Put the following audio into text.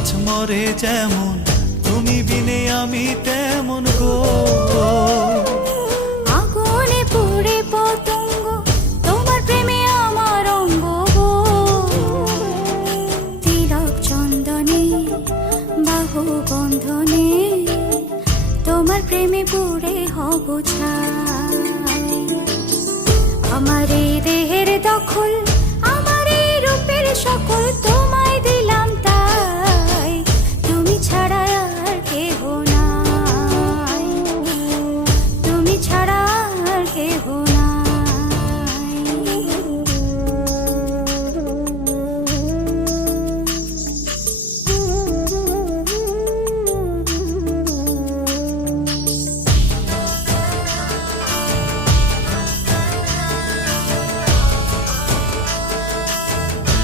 মাছ মরে যেমন, তুমি বিনে আমি তেমন গো। আগুনে পুড়ে পতঙ্গ, তোমার প্রেমে আমার অঙ্গ গো। তিলক চন্দনে বাহু বন্ধনে, তোমার প্রেমে পুড়ে হব ছাই। আমার এই দেহের দখল